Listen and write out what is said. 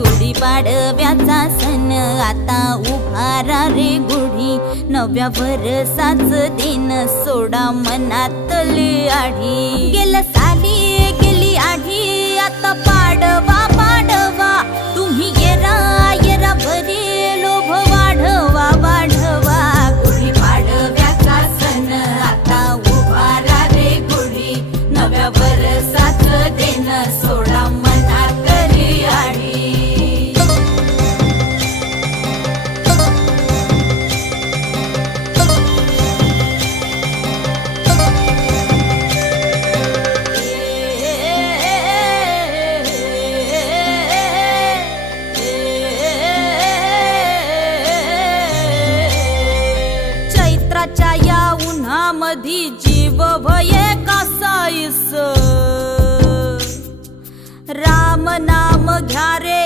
गुढीपाडव्याचा सण आता उभारा रे गुढी, नव्या वर्षाच दिन सोडा मनातली आढी। गेलं साली गेली आढी, आता पाडवा पाडवा, तुम्ही येरा येरा बरे लोभ वाढवा वाढवा। गुढीपाडव्याचा सण आता उभारा रे गुढी, नव्या वर्षाच दिन सोडा मनातली आढी। चैत्राच्या या उन्हामधी जीव भये कासाईस, राम नाम घ्या रे